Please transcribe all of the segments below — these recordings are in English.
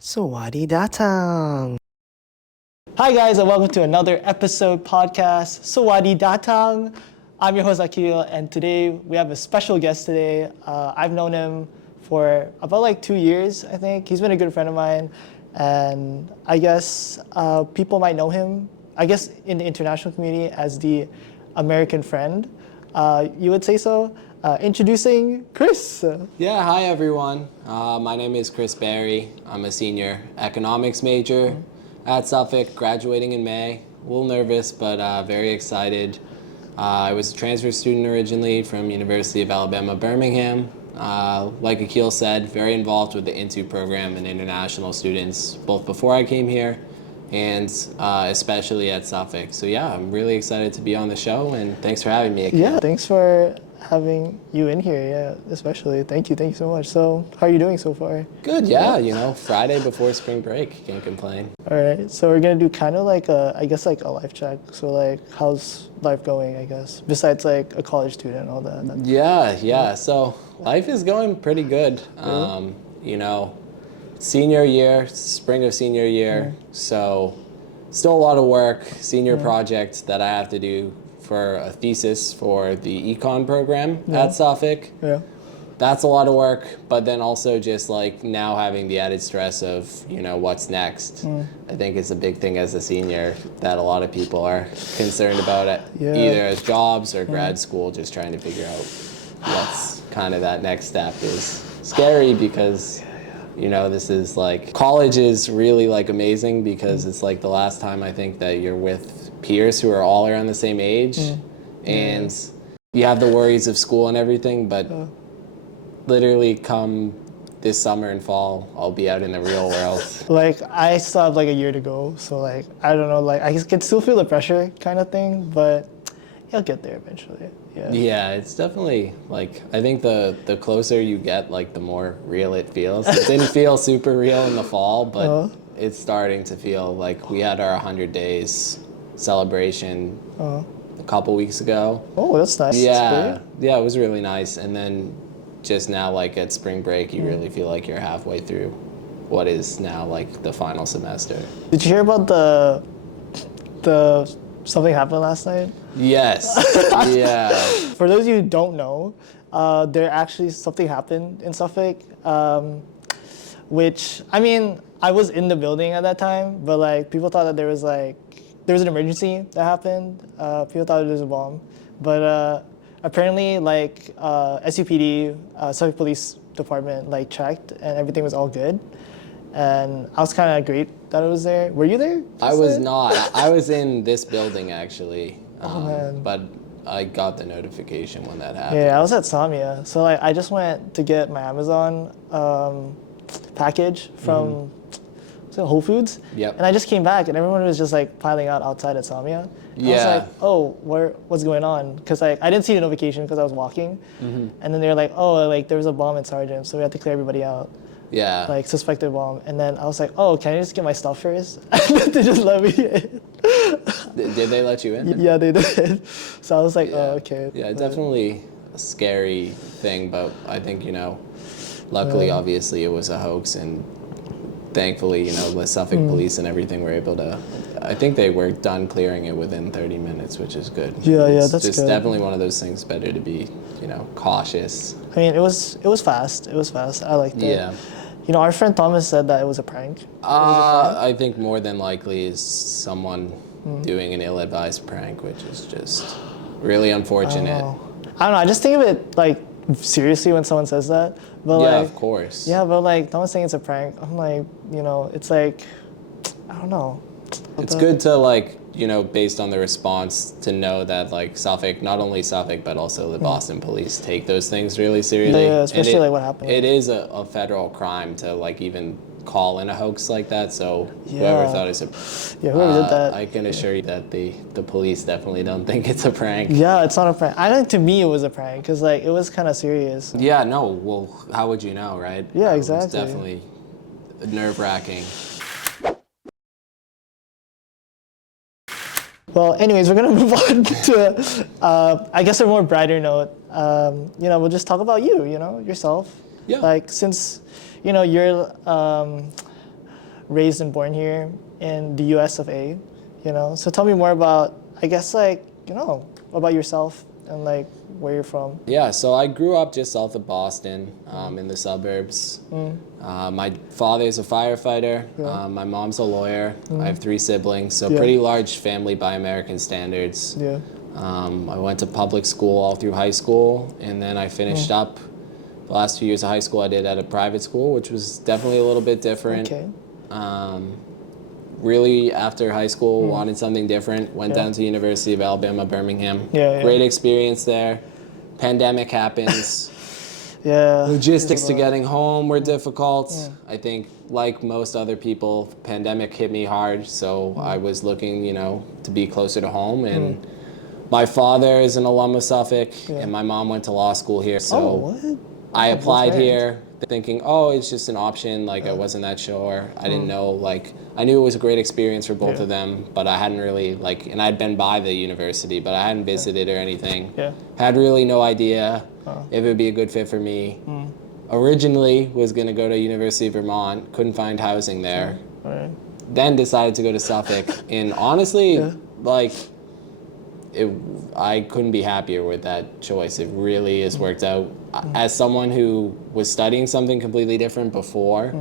Sawadeedatang. Hi guys, and welcome to another episode podcast, Sawadeedatang. I'm your host Akil, and today we have a special guest today. I've known him for about like 2 years, I think. He's been a good friend of mine, and I guess people might know him, I guess in the international community as the American friend. You would say so? Introducing Chris. Yeah, hi everyone. My name is Chris Barry. I'm a senior economics major at Suffolk, graduating in May. A little nervous, but very excited. I was a transfer student originally from University of Alabama, Birmingham. Like Akil said, very involved with the INTU program and international students, both before I came here and especially at Suffolk. So yeah, I'm really excited to be on the show, and thanks for having me, Akil. Yeah, thanks for having you in here, yeah, especially. Thank you so much. So, how are you doing so far? Good, yeah, Friday before spring break, can't complain. All right, so we're gonna do kind of like like a life check. So like, how's life going, I guess, besides like a college student and all that? Yeah, so life is going pretty good. Senior year, spring of senior year, so still a lot of work, senior project that I have to do for a thesis for the econ program at Suffolk. Yeah. That's a lot of work, but then also just like now having the added stress of, what's next. I think it's a big thing as a senior that a lot of people are concerned about it, either as jobs or grad school, just trying to figure out what's kind of that next step is scary because this is like, college is really like amazing because it's like the last time I think that you're with peers who are all around the same age and you have the worries of school and everything, but literally come this summer and fall, I'll be out in the real world. Like, I still have like a year to go, so like, I don't know, like, I can still feel the pressure kind of thing, but I'll get there eventually. Yeah, it's definitely like, I think the closer you get, like the more real it feels. It didn't feel super real in the fall, but it's starting to feel like we had our 100 days celebration a couple weeks ago. Oh, that's nice. Yeah, it was really nice. And then just now, like at spring break, you really feel like you're halfway through what is now like the final semester. Did you hear about the something happened last night? Yes. Yeah. For those of you who don't know, there actually something happened in Suffolk, which, I mean, I was in the building at that time, but like people thought that there was an emergency that happened. People thought there was a bomb, but apparently like SUPD, Suffolk Police Department, like checked and everything was all good. And I was kind of great that I was there. Were you there? I was not. I was in this building actually. Man. But I got the notification when that happened. Yeah, I was at Samia. So like I just went to get my Amazon package from Whole Foods. Yep. And I just came back and everyone was just like piling out outside at Samia. And I was like, oh, what's going on? Because like I didn't see the notification because I was walking. And then they were like, oh, like there was a bomb at Sargent, so we had to clear everybody out. Yeah. Like suspected bomb. And then I was like, oh, can I just get my stuff first? And they just let me in. Did they let you in? Yeah, they did. So I was like, oh, okay. Yeah, definitely a scary thing, but I think, luckily, obviously, it was a hoax, and thankfully, the Suffolk police and everything were able to, I think they were done clearing it within 30 minutes, which is good. Yeah, it's that's just good. Definitely one of those things better to be, cautious. I mean, it was fast. It was fast. I liked it. Yeah. Our friend Thomas said that it was a prank. I think more than likely is someone doing an ill-advised prank, which is just really unfortunate. I don't know. I just think of it like seriously when someone says that. But yeah, like, of course. Yeah, but like Thomas saying it's a prank, I'm like, it's like, I don't know. It's good to like, based on the response, to know that like Suffolk, not only Suffolk, but also the Boston police take those things really seriously. Yeah, especially like what happened. It is a federal crime to like even call in a hoax like that. So whoever thought it's whoever did that. I can assure you that the police definitely don't think it's a prank. Yeah, it's not a prank. I think to me it was a prank because like it was kind of serious. Yeah, no. Well, how would you know, right? Yeah, exactly. It's definitely nerve-wracking. Well, anyways, we're gonna move on to, I guess, a more brighter note. We'll just talk about you. Yourself. Yeah. Like since, you're raised and born here in the U.S.A. You know, so tell me more about, I guess, like, you know, about yourself and like where you're from. Yeah, so I grew up just south of Boston, in the suburbs. My father's a firefighter. My mom's a lawyer. I have 3 siblings, so pretty large family by American standards. Yeah. I went to public school all through high school, and then I finished up the last few years of high school I did at a private school, which was definitely a little bit different. Okay. Really, after high school, wanted something different. Went down to University of Alabama, Birmingham. Yeah. Great experience there. Pandemic happens. Yeah. Logistics to getting home were difficult. I think, like most other people, pandemic hit me hard, so I was looking, you know, to be closer to home. And my father is an alum of Suffolk, and my mom went to law school here. So what? I applied here thinking, oh, it's just an option. Like, I wasn't that sure. I didn't know, like, I knew it was a great experience for both of them, but I hadn't really, like, and I'd been by the university, but I hadn't visited or anything. Had really no idea if it would be a good fit for me. Originally was going to go to University of Vermont, couldn't find housing there. Then decided to go to Suffolk, and honestly, like, I couldn't be happier with that choice. It really has worked out. As someone who was studying something completely different before,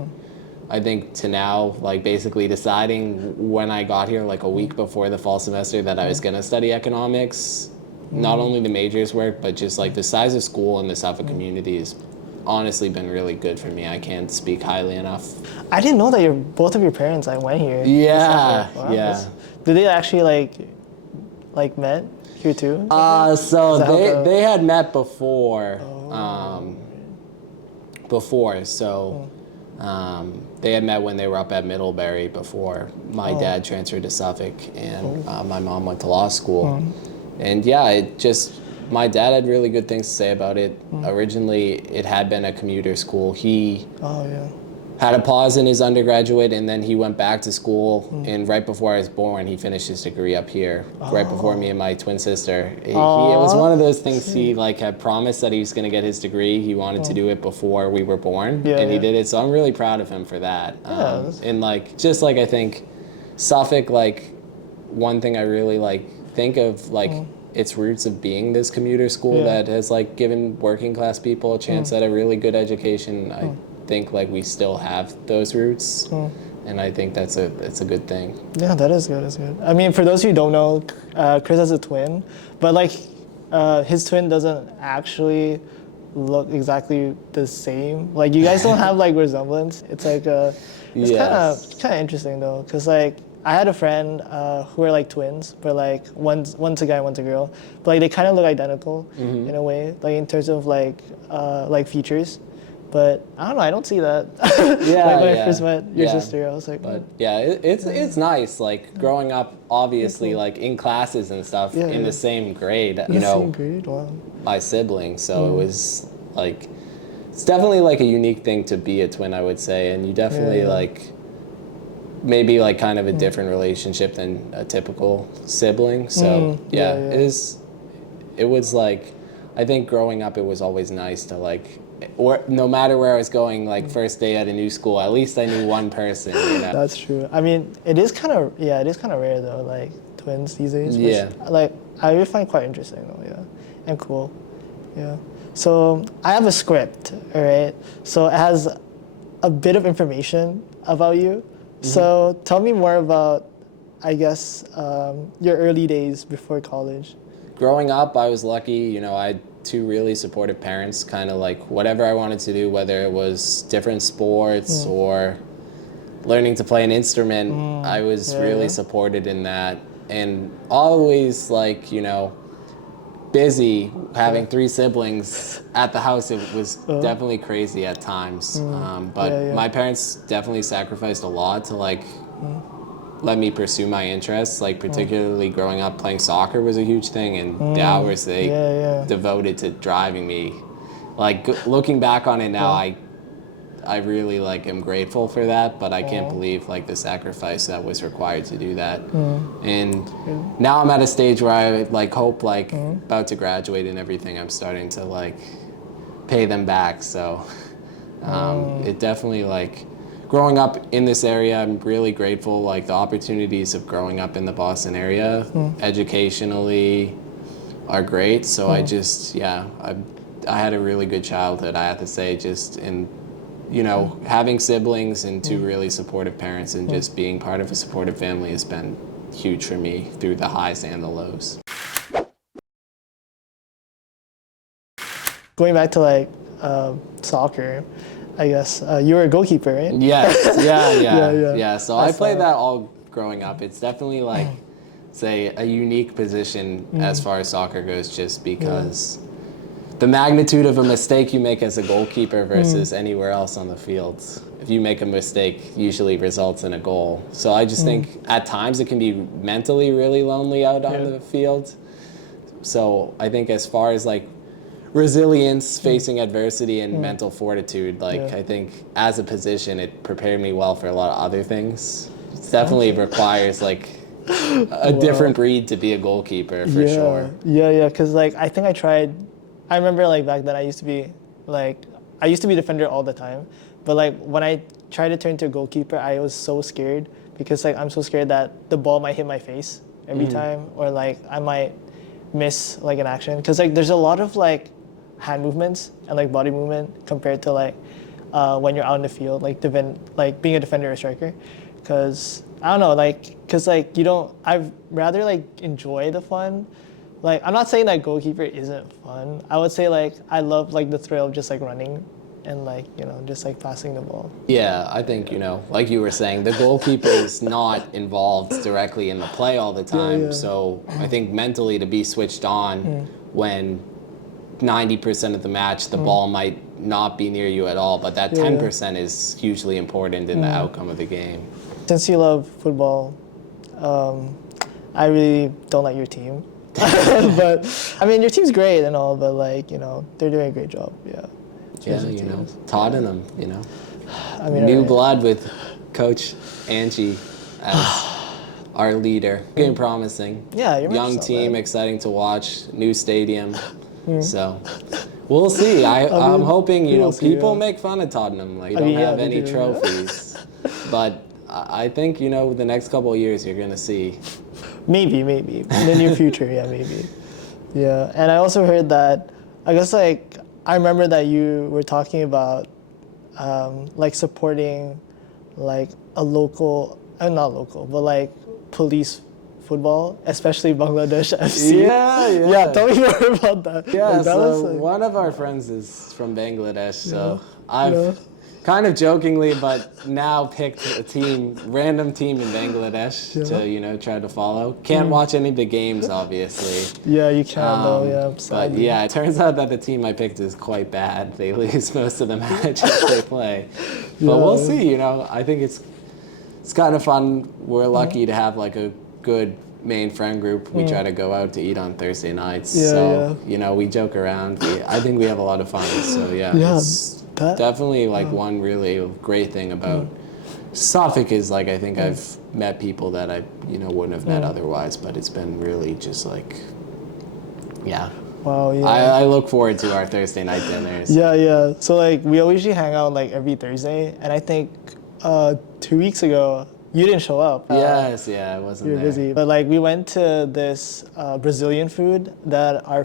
I think to now, like, basically deciding when I got here, like a week before the fall semester, that I was going to study economics, not only the majors work, but just like the size of school in the Suffolk community has honestly been really good for me. I can't speak highly enough. I didn't know that both of your parents like went here. Yeah, Wow, yeah. Did they actually like met here too? So they had met before. So they had met when they were up at Middlebury before my dad transferred to Suffolk, and my mom went to law school. And yeah, my dad had really good things to say about it. Originally, it had been a commuter school. He had a pause in his undergraduate, and then he went back to school, and right before I was born, he finished his degree up here, right before me and my twin sister. It was one of those things. He like had promised that he was going to get his degree. He wanted to do it before we were born, and he did it, so I'm really proud of him for that. And like, just like, I think Suffolk, like, one thing I really like think of, like, its roots of being this commuter school that has like given working class people a chance at a really good education. I think like we still have those roots, and I think it's a good thing. Yeah, that is good. That's good. I mean, for those who don't know, Chris has a twin, but like his twin doesn't actually look exactly the same. Like, you guys don't have like resemblance. It's like it's kind of interesting though, because like I had a friend who were like twins, but like one's a guy, one's a girl, but like they kind of look identical in a way, like in terms of like features. But I don't know, I don't see that. Like when I first met your sister, I was like, but yeah, it's nice. Like growing up, obviously, like in classes and stuff, in the same grade. You know, same grade? Wow. My siblings. So it was like, it's definitely like a unique thing to be a twin, I would say, and you definitely like maybe like kind of a different relationship than a typical sibling. So it is. It was like, I think growing up, it was always nice to like, or no matter where I was going, like first day at a new school, at least I knew one person. You know? That's true. I mean, it is kind of rare though, like twins these days. Which, like, I really find quite interesting though, and cool. Yeah. So I have a script, all right? So it has a bit of information about you. So tell me more about, I guess, your early days before college. Growing up, I was lucky. You know, I had 2 really supportive parents, kind of like whatever I wanted to do, whether it was different sports or learning to play an instrument, I was really supported in that. And always like, you know, busy, having 3 siblings at the house. It was definitely crazy at times. But my parents definitely sacrificed a lot to like let me pursue my interests. Like particularly growing up, playing soccer was a huge thing, and the hours they devoted to driving me. Like looking back on it now, I really like am grateful for that, but I can't believe like the sacrifice that was required to do that. And now I'm at a stage where I like hope, like about to graduate and everything, I'm starting to like pay them back. So it definitely like growing up in this area, I'm really grateful. Like the opportunities of growing up in the Boston area, educationally, are great. So I just, I had a really good childhood. I have to say, just in, having siblings and two really supportive parents, and just being part of a supportive family has been huge for me through the highs and the lows. Going back to like soccer, I guess you were a goalkeeper, right? Yes, Yeah. yeah. So I played that all growing up. It's definitely like, say, a unique position as far as soccer goes, just because the magnitude of a mistake you make as a goalkeeper versus anywhere else on the field. If you make a mistake, usually results in a goal. So I just think at times it can be mentally really lonely out on the field. So I think as far as like resilience, facing adversity, and mental fortitude, like I think as a position, it prepared me well for a lot of other things. It definitely requires like a different breed to be a goalkeeper for sure. Yeah, because like I think I remember like back then I used to be defender all the time, but like when I tried to turn to a goalkeeper, I was so scared because like I'm so scared that the ball might hit my face every time, or like I might miss like an action, because like there's a lot of like hand movements and like body movement compared to like when you're out in the field, like being a defender or striker. Because I don't know, like, because like I'd rather like enjoy the fun. Like, I'm not saying that goalkeeper isn't fun. I would say like I love like the thrill of just like running and like, just like passing the ball. Yeah, I think, like you were saying, the goalkeeper is not involved directly in the play all the time. So I think mentally to be switched on when 90% of the match, the ball might not be near you at all, but that 10% is hugely important in the outcome of the game. Since you love football, I really don't like your team. But I mean, your team's great and all, but like, they're doing a great job. Yeah. Yeah, Tottenham, I mean, new blood with Coach Angie as our leader. Getting promising. Yeah, you're young team, exciting to watch. New stadium. So we'll see. I'm hoping people make fun of Tottenham, like don't have any trophies, but I think the next couple of years you're gonna see. Maybe in the near future, maybe. Yeah, and I also heard that I guess like I remember that you were talking about like supporting like a local, not local, but like police football, especially Bangladesh FC. Yeah, tell me more about that. Yeah, like, so one of our friends is from Bangladesh, so I've kind of jokingly, but now picked a random team in Bangladesh to try to follow. Can't watch any of the games, obviously. Yeah, you can though. But yeah, it turns out that the team I picked is quite bad. They lose most of the matches they play. But we'll see. I think it's kind of fun. We're lucky to have like a good main friend group. We try to go out to eat on Thursday nights. We joke around. I think we have a lot of fun. So it's definitely like one really great thing about Suffolk is like I think I've met people that I wouldn't have met otherwise, but it's been really just like Wow, yeah. I look forward to our Thursday night dinners. Yeah. So like we usually hang out like every Thursday, and I think 2 weeks ago you didn't show up. Yes, I wasn't You were busy. But like we went to this Brazilian food that our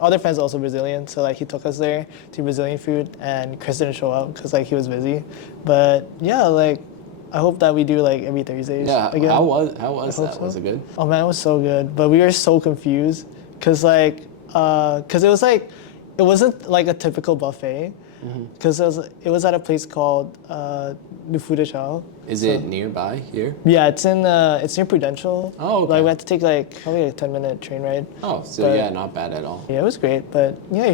other friend's also Brazilian, so like he took us there to Brazilian food, and Chris didn't show up because like he was busy. But yeah, like I hope that we do like every Thursday. Yeah, again. how was that? So. Was it good? Oh man, it was so good. But we were so confused because it wasn't like a typical buffet. Because it was at a place called U.S.A. Is it nearby here? Yeah, it's near Prudential. Oh, okay. Like we had to take like probably a 10-minute train ride. Oh, so not bad at all. Yeah, it was great, but yeah,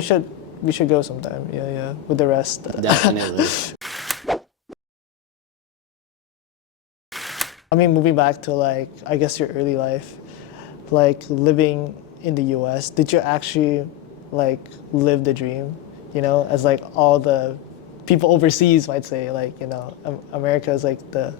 we should go sometime. Yeah, with the rest. Definitely. I mean, moving back to like I guess your early life, like living in the U.S. Did you actually like live the dream? As like all the people overseas might say, like, America is like the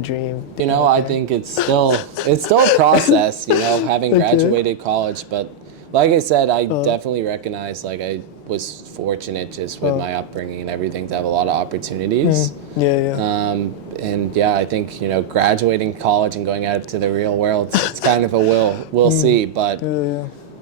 dream. I think it's still a process, having graduated college, but like I said, I definitely recognize like I was fortunate just with my upbringing and everything to have a lot of opportunities. And yeah, I think, you know, graduating college and going out to the real world, it's kind of a we'll see. But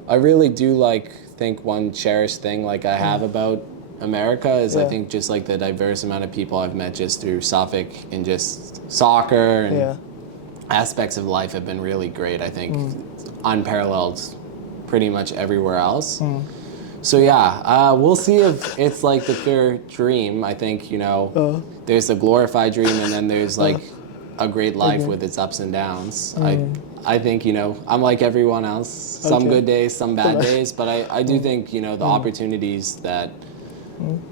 I really do think one cherished thing like I have about America is I think just like the diverse amount of people I've met just through Suffolk and just soccer and aspects of life have been really great. I think unparalleled pretty much everywhere else. So yeah, we'll see if it's like the pure dream. I think, you know, there's a glorified dream and then there's like a great life with its ups and downs. I think, you know, I'm like everyone else, some good days, some bad days, but I do think, you know, the opportunities that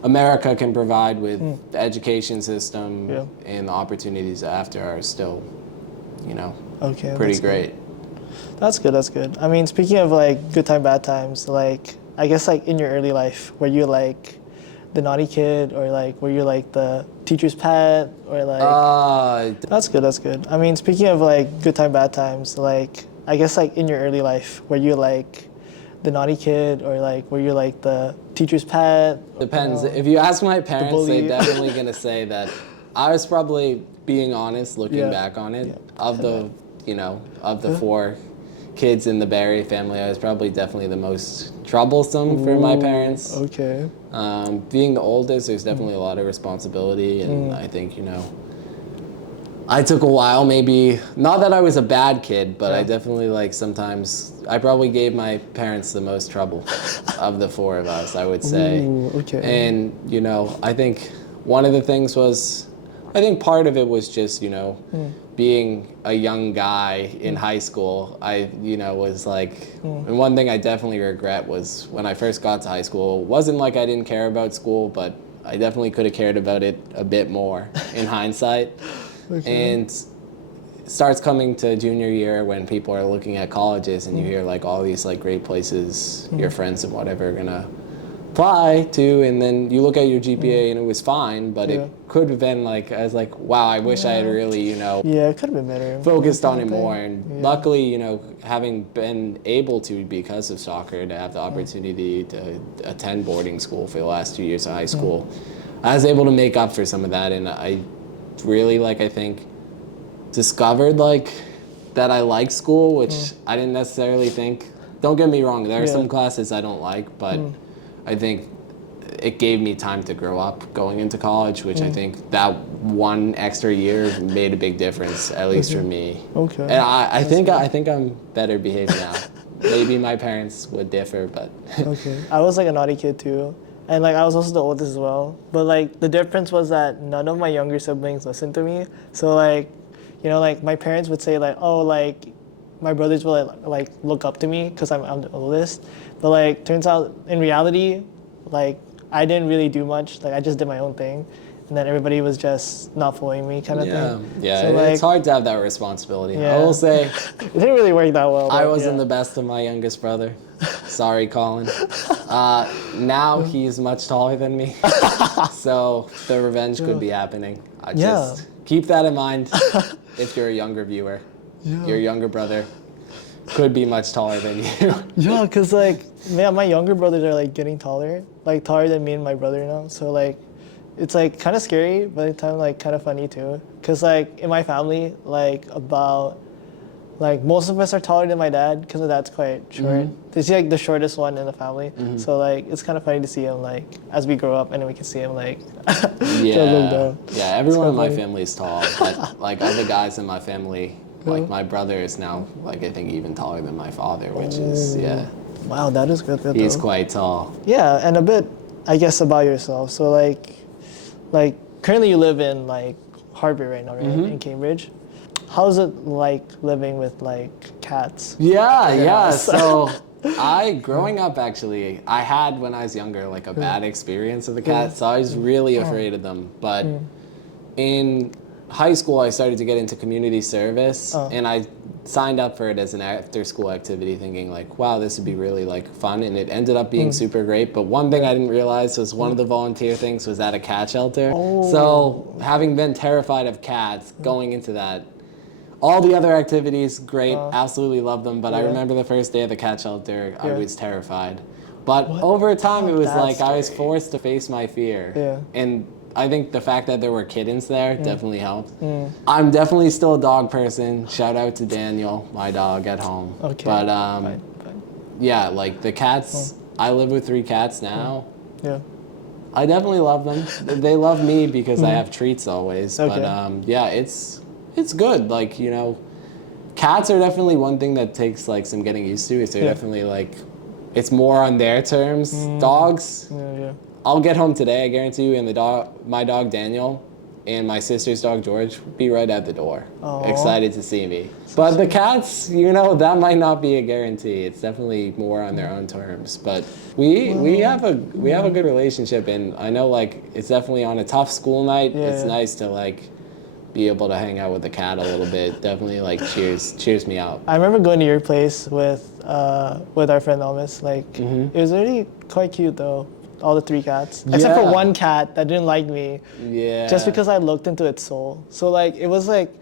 America can provide with the education system and the opportunities after are still, you know, pretty great. That's good, that's good. I mean, speaking of like good time, bad times, like, I guess like in your early life, were you like the naughty kid or like were you like the teacher's pet or like that's good, that's good. I mean, speaking of like good time, bad times, like I guess like in your early life, were you like the naughty kid or like were you like the teacher's pet? Depends. If you ask my parents, they're definitely gonna say that I was probably, being honest, looking back on it, of the, you know, of the four kids in the Barry family, I was probably definitely the most troublesome for my parents. Being the oldest, there's definitely a lot of responsibility, and I think, you know, I took a while, maybe, not that I was a bad kid, but I definitely like sometimes, I probably gave my parents the most trouble of the four of us, I would say. And, you know, I think one of the things was, I think part of it was just, you know, being a young guy in high school, I, you know, was like, and one thing I definitely regret was when I first got to high school, it wasn't like I didn't care about school, but I definitely could have cared about it a bit more in hindsight. And it starts coming to junior year when people are looking at colleges and you hear like all these like great places your friends and whatever are gonna apply to, and then you look at your GPA and it was fine, but it could have been like, I was like, wow, I wish I had really, you know, it could have been better. Focused on it more. And luckily, you know, having been able to, because of soccer, to have the opportunity to attend boarding school for the last 2 years of high school, I was able to make up for some of that. And I really, like, I think, discovered, like, that I like school, which I didn't necessarily think. Don't get me wrong, there are some classes I don't like, but I think it gave me time to grow up going into college, which I think that one extra year made a big difference, at least for me. And I think I'm better behaved now. Maybe my parents would differ, but I was like a naughty kid too. And like I was also the oldest as well. But like the difference was that none of my younger siblings listened to me. So like, you know, like my parents would say like, oh, like my brothers will like look up to me because I'm the oldest. But like turns out in reality, like I didn't really do much. Like I just did my own thing. And then everybody was just not following me kind of thing. Yeah, so, it's hard to have that responsibility. Yeah. I will say it didn't really work that well. I wasn't the best of my youngest brother. Sorry, Colin. Now he's much taller than me. So the revenge could be happening. Just keep that in mind if you're a younger viewer. Your younger brother could be much taller than you. Yeah, because like, man, my younger brothers are like getting taller. Like taller than me and my brother now. So like, it's like kind of scary, but at the time like kind of funny too. Cause like in my family, like about, like most of us are taller than my dad because my dad's quite short. He's like the shortest one in the family. So like it's kind of funny to see him like as we grow up and then we can see him like everyone in my family is tall. But like other guys in my family, like my brother is now like I think even taller than my father, which is Wow, that is good. He's quite tall. Yeah, and a bit I guess about yourself. So like currently you live in like Harvard right now, right? In Cambridge. How's it like living with like cats? Yeah. So growing up actually, I had when I was younger like a bad experience with the cats. So I was really afraid of them. But in high school, I started to get into community service, and I signed up for it as an after-school activity, thinking like, wow, this would be really like fun, and it ended up being super great. But one thing I didn't realize was one of the volunteer things was at a cat shelter. So having been terrified of cats, going into that, All the other activities, great, absolutely love them. But I remember the first day of the cat shelter, I was terrified. But over time, it was like I was forced to face my fear. Yeah. And I think the fact that there were kittens there definitely helped. I'm definitely still a dog person. Shout out to Daniel, my dog at home. Okay. But Fine. yeah, like the cats, I live with 3 cats now. Yeah. I definitely love them. They love me because I have treats always. Okay. But yeah, it's good. Like, you know, cats are definitely one thing that takes like some getting used to. They're definitely like, it's more on their terms. Dogs, Yeah. I'll get home today, I guarantee you, and my dog Daniel and my sister's dog George will be right at the door, excited to see me. But the cats, you know, that might not be a guarantee. It's definitely more on their own terms. But we have a good relationship, and I know like it's definitely on a tough school night. It's nice to like be able to hang out with the cat a little bit. Definitely like cheers me out. I remember going to your place with our friend Almas. Like it was really quite cute though. All the 3 cats, except for one cat that didn't like me. Yeah. Just because I looked into its soul. So like it was like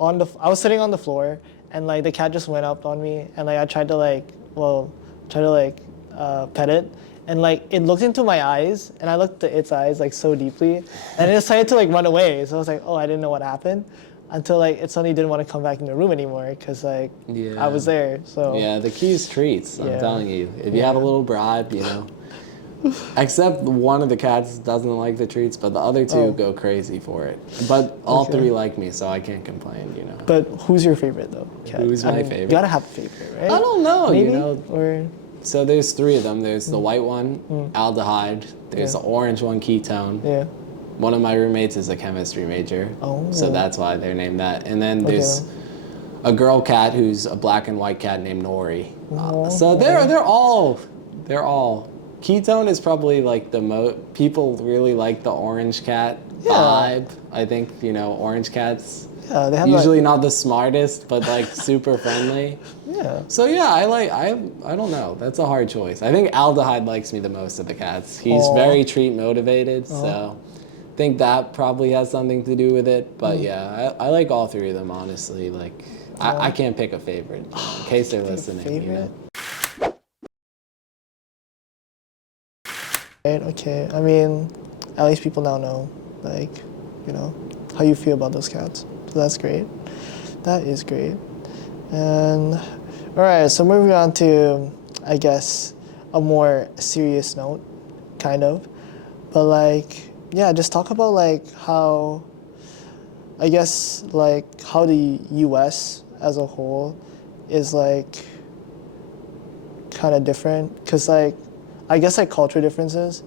I was sitting on the floor and like the cat just went up on me and like I tried to pet it and like it looked into my eyes and I looked at its eyes like so deeply and it decided to like run away. So I was like, oh, I didn't know what happened until like it suddenly didn't want to come back in the room anymore because like I was there. So yeah, the key is treats. I'm telling you, if you have a little bribe, you know. Except one of the cats doesn't like the treats, but the other 2 go crazy for it. But all 3 like me, so I can't complain, you know. But who's your favorite though? Cat? Who's my favorite? You gotta have a favorite, right? I don't know, Maybe? you know. Or so there's 3 of them. There's the white one, aldehyde. There's the orange one, ketone. Yeah. One of my roommates is a chemistry major, so that's why they're named that. And then there's a girl cat who's a black and white cat named Nori. So they're all. Ketone is probably like the people really like the orange cat vibe. I think, you know, orange cats they have usually not the smartest, but like super friendly. Yeah. So yeah, I don't know. That's a hard choice. I think aldehyde likes me the most of the cats. He's very treat motivated, so I think that probably has something to do with it. But yeah, I like all 3 of them, honestly. Like I can't pick a favorite in case they're listening, you know. Right, okay. I mean, at least people now know, like, you know, how you feel about those cats. So that's great. That is great. And, all right, so moving on to, I guess, a more serious note, kind of. But, like, yeah, just talk about, like, how, I guess, like, how the U.S. as a whole is, like, kind of different. Because, like, I guess like culture differences,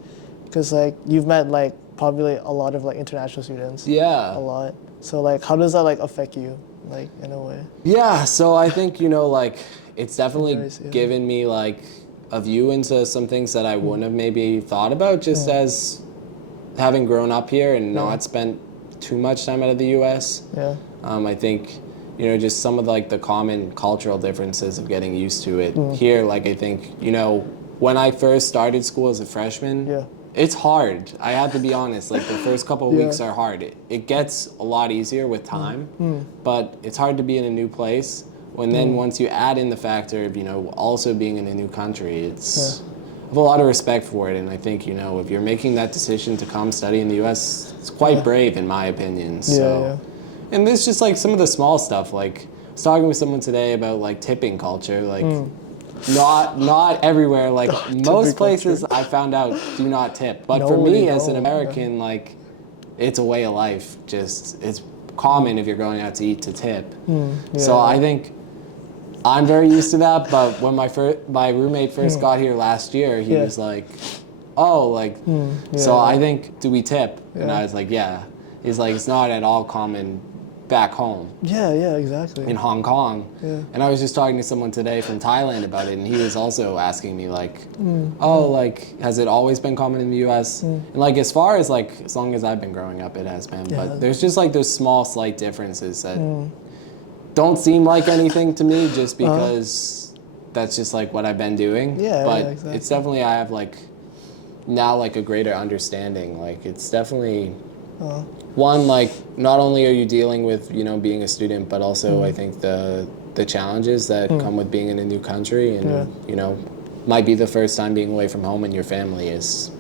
because like you've met like probably a lot of like international students. Yeah. A lot. So like, how does that like affect you, like in a way? Yeah. So I think, you know, like it's definitely given me like a view into some things that I wouldn't have maybe thought about just as having grown up here and not spent too much time out of the U.S. Yeah. I think, you know, just some of like the common cultural differences of getting used to it here. Like I think, you know, when I first started school as a freshman, it's hard. I have to be honest. Like the first couple of weeks are hard. It gets a lot easier with time, but it's hard to be in a new place. When then once you add in the factor of, you know, also being in a new country, it's I have a lot of respect for it. And I think, you know, if you're making that decision to come study in the U.S., it's quite brave in my opinion. So, and there's just like some of the small stuff. Like I was talking with someone today about like tipping culture, like. Not everywhere. Like most places, I found out do not tip. But for me, as an American, like it's a way of life. Just it's common if you're going out to eat to tip. So I think I'm very used to that. But when my roommate first got here last year, he was like, "Oh, like so." I think, do we tip? And I was like, "Yeah." He's like, "It's not at all common back home." Yeah, exactly. In Hong Kong. And I was just talking to someone today from Thailand about it, and he was also asking me like, oh, like, has it always been common in the U.S.? And like, as far as like, as long as I've been growing up, it has been. But there's just like those small, slight differences that don't seem like anything to me just because that's just like what I've been doing. But exactly. It's definitely, I have like, now like a greater understanding. Like, it's definitely, one, like, not only are you dealing with, you know, being a student, but also I think the challenges that come with being in a new country, and you know, might be the first time being away from home and your family is.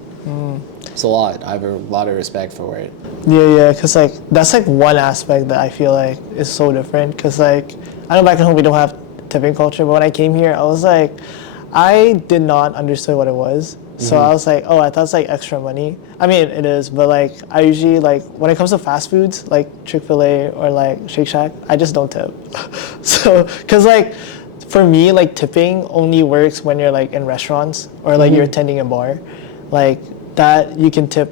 It's a lot. I have a lot of respect for it. Yeah, because like that's like one aspect that I feel like is so different. Because like I know back at home we don't have tipping culture, but when I came here, I was like, I did not understand what it was. So I was like, oh, I thought it's like extra money. I mean, it is, but like I usually like when it comes to fast foods like Chick-fil-A or like Shake Shack, I just don't tip. So, because like for me, like tipping only works when you're like in restaurants or like you're attending a bar, like that you can tip,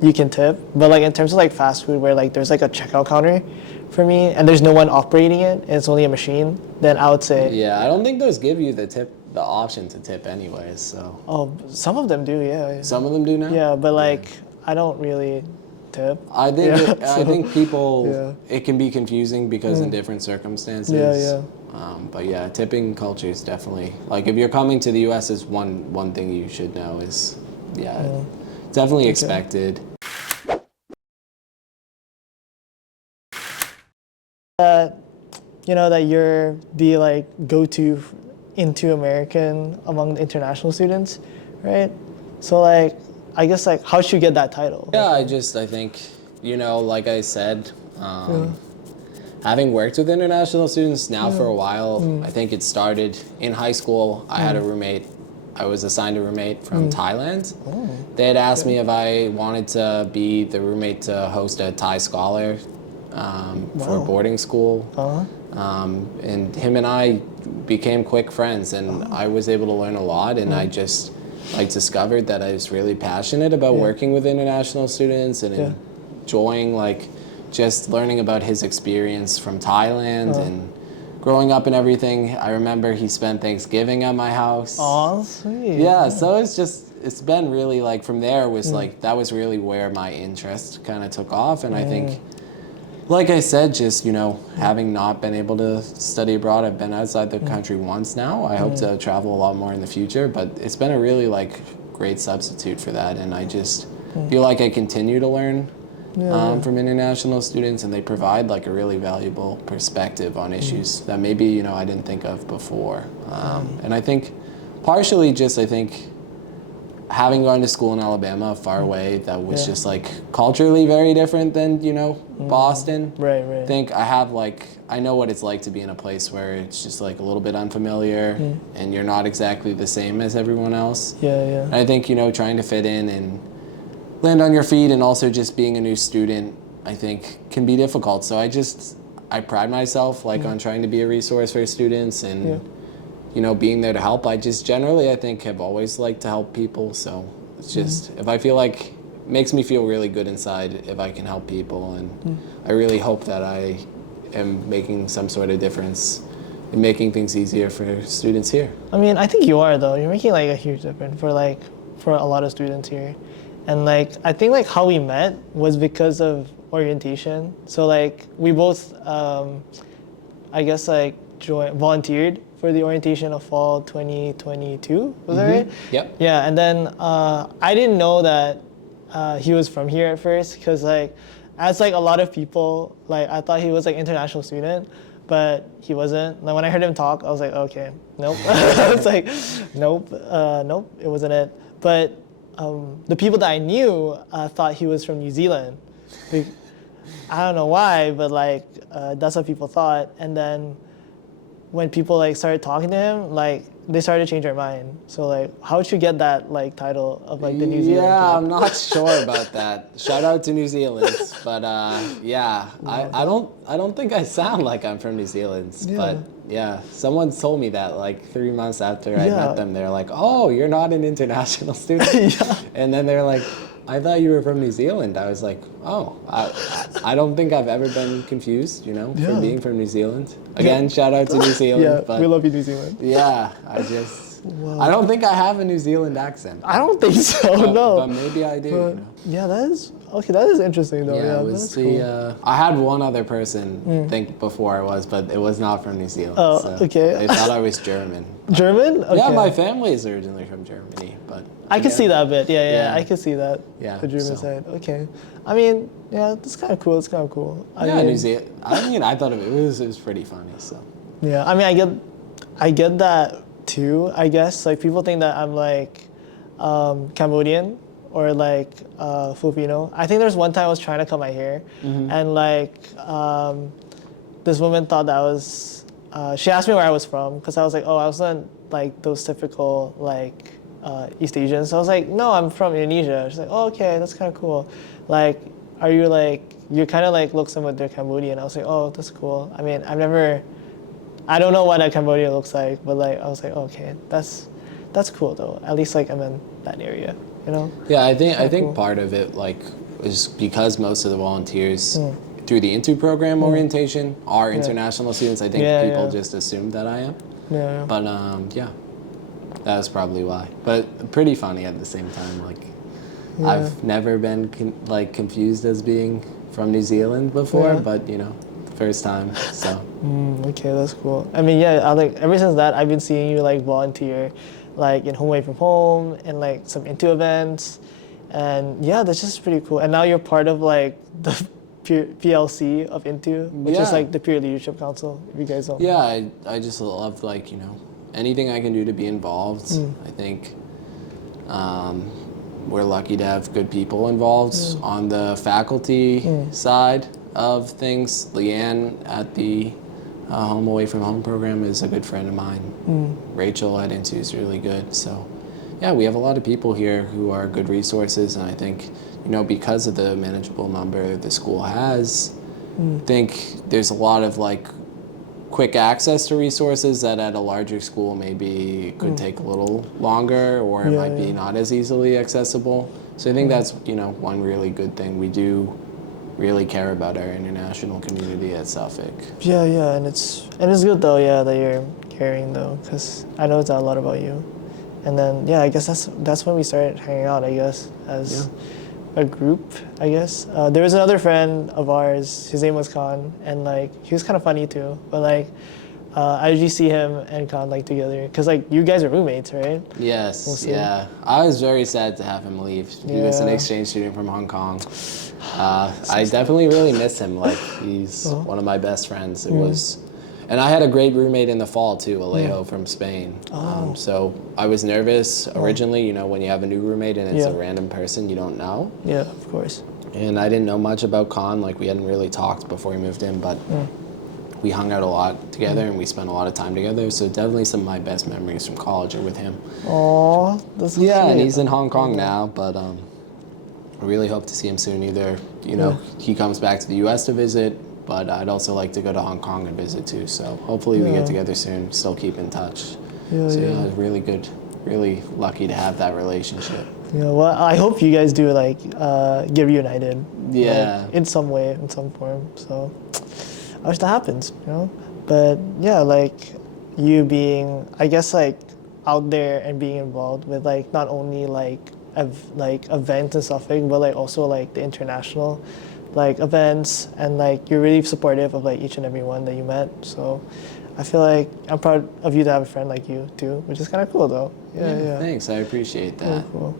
but like in terms of like fast food where like there's like a checkout counter for me and there's no one operating it and it's only a machine, then I would say Yeah, I don't think those give you the option to tip anyways, so. oh, some of them do, yeah. Some of them do now? Yeah, but like I don't really tip. I think I so- think people Yeah. it can be confusing because in different circumstances. Yeah. But yeah, tipping culture is definitely like if you're coming to the U.S. is one thing you should know is definitely expected. That you know that you're the like go-to into American among the international students, right? So like I guess like how should you get that title? Yeah, I think, you know, like I said, having worked with international students now for a while, I think it started in high school. I had a roommate. I was assigned a roommate from Thailand. They had asked me if I wanted to be the roommate to host a Thai scholar for boarding school. And him and I became quick friends, and I was able to learn a lot, and I just like discovered that I was really passionate about working with international students and enjoying like just learning about his experience from Thailand and growing up and everything. I remember he spent Thanksgiving at my house. Oh, sweet. Yeah, so it's been really like from there was like that was really where my interest kind of took off, and I think like I said, just, you know, having not been able to study abroad, I've been outside the country once now. I hope to travel a lot more in the future, but it's been a really like great substitute for that, and I just feel like I continue to learn from international students, and they provide like a really valuable perspective on issues that maybe, you know, I didn't think of before. And I think partially just having gone to school in Alabama, far away, that was just like culturally very different than, you know, Boston. Right. I think I know what it's like to be in a place where it's just like a little bit unfamiliar and you're not exactly the same as everyone else. Yeah. And I think, you know, trying to fit in and land on your feet and also just being a new student, I think can be difficult. So I pride myself like on trying to be a resource for students and you know, being there to help. I just generally, I think, have always liked to help people. So it's just, if I feel like, it makes me feel really good inside if I can help people. And I really hope that I am making some sort of difference in making things easier for students here. I mean, I think you are though. You're making like a huge difference for a lot of students here. And like, I think like how we met was because of orientation. So like we both, I guess like volunteered for the orientation of fall 2022, was that right? Yep. Yeah, and then I didn't know that he was from here at first, because like, as like a lot of people, like I thought he was like international student, but he wasn't. Like when I heard him talk, I was like, okay, nope. I was like, nope, it wasn't it. But the people that I knew thought he was from New Zealand. I don't know why, but like that's what people thought. And then when people like started talking to him, like they started to change their mind. So like, how would you get that like title of like the New Zealand? Yeah, kid? I'm not sure about that. Shout out to New Zealand, but yeah, I don't think I sound like I'm from New Zealand. But yeah, someone told me that like 3 months after I met them. They're like, "Oh, you're not an international student," and then they're like, "I thought you were from New Zealand." I was like, "Oh, I don't think I've ever been confused, you know, for being from New Zealand." Again, shout out to New Zealand. Yeah, but we love you, New Zealand. yeah, I don't think I have a New Zealand accent. I don't think so. But, no. but maybe I do. But, You know? yeah, that is Okay, that is interesting though. Yeah, Yeah, it was that's the. cool. I had one other person think before I was, but it was not from New Zealand. Oh, so okay. They thought I was German. German? Okay. Yeah, my family is originally from Germany, but I can see again, that a bit. Yeah, Yeah. I can see that. Yeah, The German so. side. Okay. I mean, yeah, it's kind of cool. It's kind of cool. Yeah, New Zealand. I thought it was pretty funny. So Yeah, I mean, I get that too. I guess like people think that I'm like Cambodian or like Filipino. I think there's one time I was trying to cut my hair, and like this woman thought that I was. She asked me where I was from because I was like, oh, I wasn't like those typical like East Asians. So I was like, no, I'm from Indonesia. She's like, oh, okay, that's kind of cool. Like, are you like you kind of like look similar to Cambodian? I was like, oh, that's cool. I mean, I don't know what a Cambodia looks like, but like I was like, okay, that's cool though. At least like I'm in that area, you know. yeah, I think cool. part of it like is because most of the volunteers through the Into program orientation are international students. I think people just assume that I am. Yeah. But yeah, that was probably why. But pretty funny at the same time. Like I've never been confused as being from New Zealand before, but you know, first time. So Okay, that's cool. I mean, yeah, I like ever since that I've been seeing you like volunteer, like in Home Away from Home and like some Into events, and yeah, that's just pretty cool. And now you're part of like the PLC of Into, which is like the Peer Leadership Council. If you guys don't. yeah, I just love like anything I can do to be involved. I think we're lucky to have good people involved on the faculty side of things. Leanne at the Home Away from Home program is a good friend of mine. Rachel at Into is really good. So yeah, we have a lot of people here who are good resources, and I think because of the manageable number the school has, I think there's a lot of like quick access to resources that at a larger school maybe could take a little longer, or it might be not as easily accessible. So I think that's one really good thing. We do really care about our international community at Suffolk. Yeah, and it's good though, that you're caring though, because I know it's a lot about you. And then I guess that's when we started hanging out. I guess as a group. I guess there was another friend of ours. His name was Khan, and like he was kind of funny too. But like I usually see him and Khan like together, because like you guys are roommates, right? Yes. Mostly. Yeah. I was very sad to have him leave. He was an exchange student from Hong Kong. I definitely really miss him. Like he's one of my best friends. It was, and I had a great roommate in the fall too, Alejo from Spain. So I was nervous originally. When you have a new roommate and it's a random person you don't know. Yeah, of course. And I didn't know much about Khan. Like we hadn't really talked before he moved in, but we hung out a lot together and we spent a lot of time together. So definitely some of my best memories from college are with him. Aw, that's so Yeah, sweet. and he's in Hong Kong now, but I really hope to see him soon. Either he comes back to the U.S. to visit, but I'd also like to go to Hong Kong and visit too. So hopefully we get together soon. Still keep in touch. It's really good. Really lucky to have that relationship. Yeah, well, I hope you guys do like get reunited. Yeah. Like, in some way, in some form. So I wish that happens. But yeah, like you being, I guess, like out there and being involved with like not only like events and stuff, but like also like the international like events, and like you're really supportive of like each and every one that you met. So I feel like I'm proud of you to have a friend like you too, which is kind of cool though. Yeah. Thanks, I appreciate that. Cool.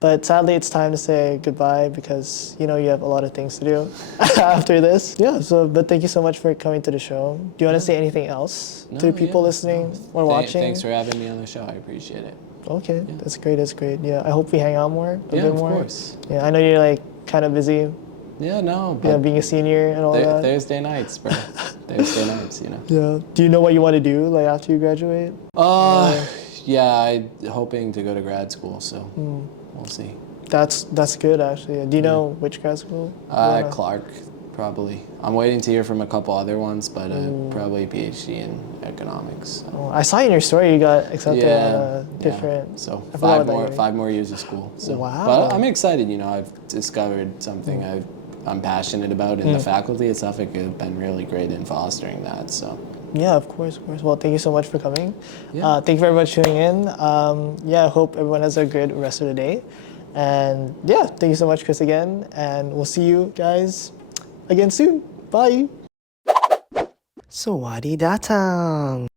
But sadly, it's time to say goodbye, because you have a lot of things to do after this. Yeah. So, but thank you so much for coming to the show. Do you want to say anything else to people listening or watching? Thanks for having me on the show. I appreciate it. Okay, that's great. Yeah, I hope we hang out more. A bit of more. Course. Yeah, I know you're like kind of busy. Yeah, no. Yeah, being a senior and all that. Thursday nights, bro. Thursday nights, Yeah. Do you know what you want to do like after you graduate? Yeah, I'm hoping to go to grad school, so we'll see. That's good actually. Do you know which grad school? Clark, probably. I'm waiting to hear from a couple other ones, but probably PhD in economics. So. Oh, I saw in your story you got accepted different. Yeah. So I 5 more years of school. So. Wow. But I'm excited. I've discovered something I'm passionate about, and the faculty at Suffolk have been really great in fostering that. So Yeah, of course, of course. Well, thank you so much for coming. Yeah. Thank you very much for tuning in. Yeah, I hope everyone has a good rest of the day. And yeah, thank you so much, Chris, again. And we'll see you guys again soon. Bye. Sawadee Datang.